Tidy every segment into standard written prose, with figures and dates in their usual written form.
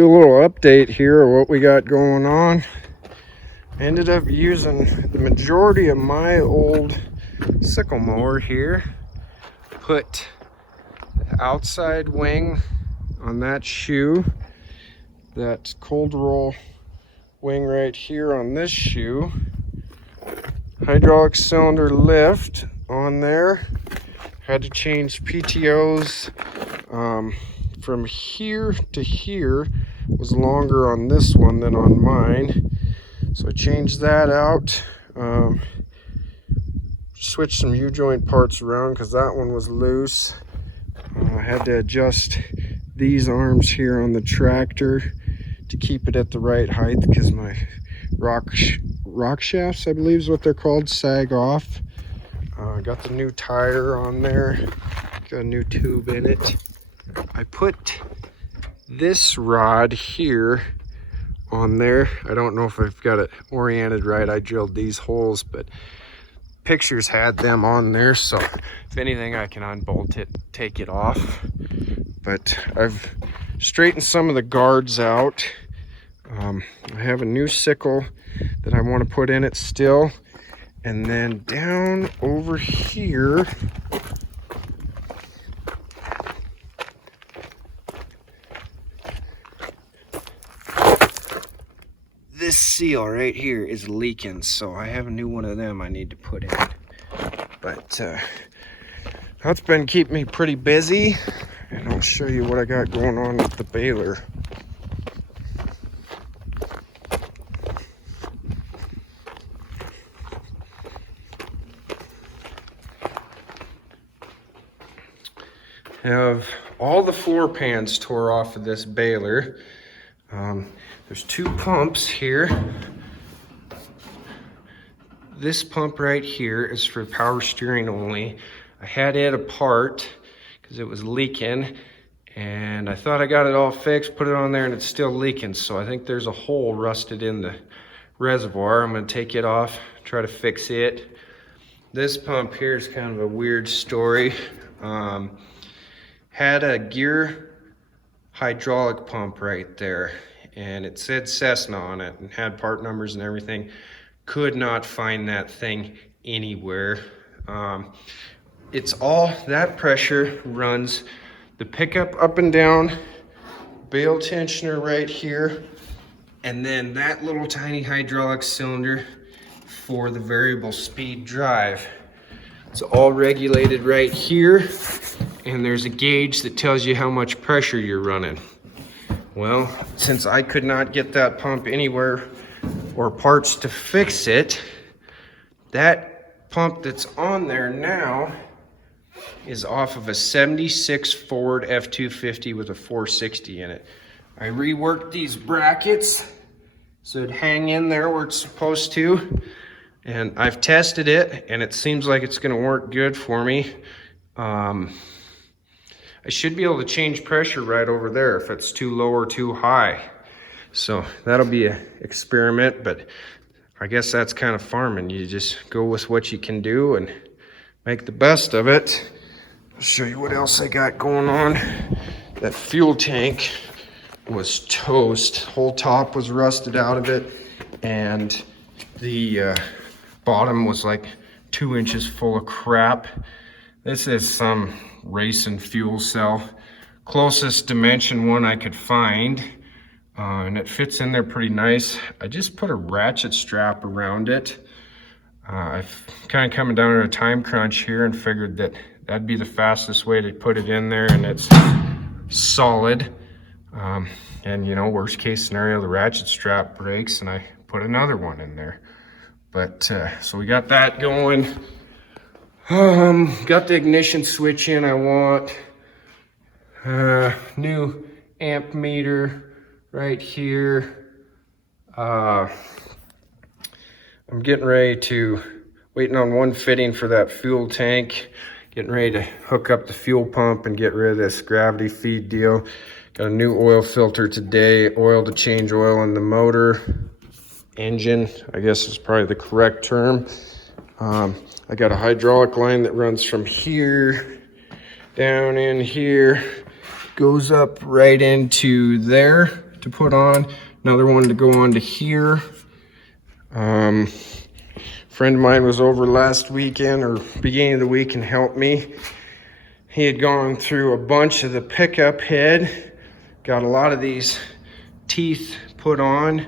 do a little update here of what we got going on. I ended up using the majority of my old sickle mower here. Put the outside wing on that shoe, that cold roll wing right here on this shoe, hydraulic cylinder lift on there. Had to change PTOs from here to here was longer on this one than on mine, so I changed that out. Switched some U-joint parts around because that one was loose. I had to adjust these arms here on the tractor to keep it at the right height because my rock shafts, I believe is what they're called, sag off. Got the new tire on there, got a new tube in it. I put this rod here on there. I don't know if I've got it oriented right. I drilled these holes, but pictures had them on there, so if anything I can unbolt it, take it off. But I've straightened some of the guards out. I have a new sickle that I want to put in it still. And then down over here, this seal right here is leaking, so I have a new one of them I need to put in. But that's been keeping me pretty busy, and I'll show you what I got going on with the baler. Have all the floor pans tore off of this baler. There's two pumps here. This pump right here is for power steering only. I had it apart because it was leaking, and I thought I got it all fixed, put it on there, and it's still leaking. So I think there's a hole rusted in the reservoir. I'm gonna take it off, try to fix it. This pump here is kind of a weird story. Had a gear hydraulic pump right there, and it said Cessna on it and had part numbers and everything. Could not find that thing anywhere. It's all that pressure runs the pickup up and down, bale tensioner right here, and then that little tiny hydraulic cylinder for the variable speed drive. It's all regulated right here, and there's a gauge that tells you how much pressure you're running. Well, since I could not get that pump anywhere or parts to fix it, that pump that's on there now is off of a 76 Ford F-250 with a 460 in it. I reworked these brackets so it'd hang in there where it's supposed to, and I've tested it, and it seems like it's gonna work good for me. I should be able to change pressure right over there if it's too low or too high. So that'll be an experiment, but I guess that's kind of farming. You just go with what you can do and make the best of it. I'll show you what else I got going on. That fuel tank was toast. Whole top was rusted out of it, and the bottom was like 2 inches full of crap. This is some racing fuel cell, closest dimension one I could find, and it fits in there pretty nice. I just put a ratchet strap around it. I've kind of coming down to a time crunch here and figured that that'd be the fastest way to put it in there, and it's solid. And you know, worst case scenario, the ratchet strap breaks and I put another one in there. But so we got that going. Got the ignition switch in. I want new amp meter right here. I'm getting ready to, waiting on one fitting for that fuel tank, getting ready to hook up the fuel pump and get rid of this gravity feed deal. Got a new oil filter today, oil to change oil in the motor, engine, I guess is probably the correct term. I got a hydraulic line that runs from here down in here, goes up right into there, to put on, another one to go on to here. Friend of mine was over last weekend or beginning of the week and helped me. He had gone through a bunch of the pickup head, got a lot of these teeth put on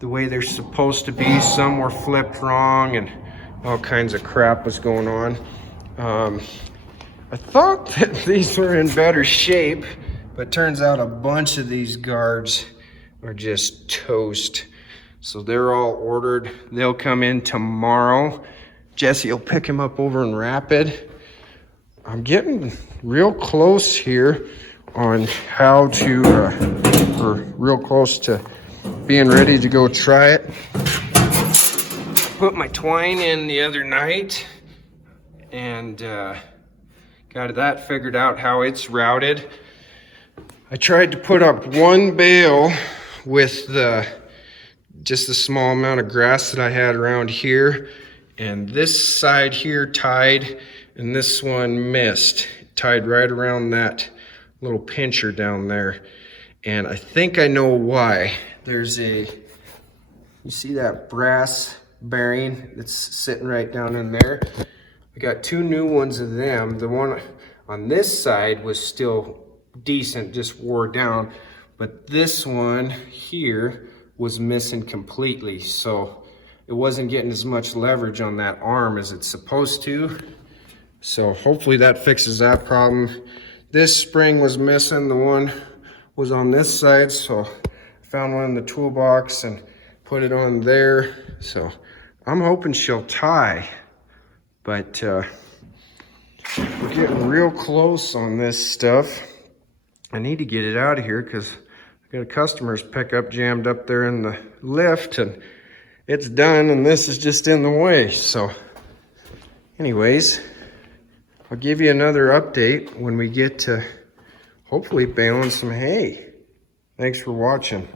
the way they're supposed to be. Some were flipped wrong and all kinds of crap was going on. I thought that these were in better shape, but turns out a bunch of these guards are just toast. So they're all ordered. They'll come in tomorrow. Jesse will pick them up over in Rapid. I'm getting real close here on how to, or real close to being ready to go try it. Put my twine in the other night and got that figured out how it's routed. I tried to put up one bale with just the small amount of grass that I had around here, and this side here tied and this one missed. Tied right around that little pincher down there, and I think I know why. There's you see that brass bearing that's sitting right down in there? I got two new ones of them. The one on this side was still decent, just wore down, but this one here was missing completely, so it wasn't getting as much leverage on that arm as it's supposed to. So hopefully that fixes that problem. This spring was missing, the one was on this side, so I found one in the toolbox and put it on there. So I'm hoping she'll tie, but we're getting real close on this stuff. I need to get it out of here because I got a customer's pickup jammed up there in the lift and it's done, and this is just in the way. So anyways, I'll give you another update when we get to hopefully baling some hay. Thanks for watching.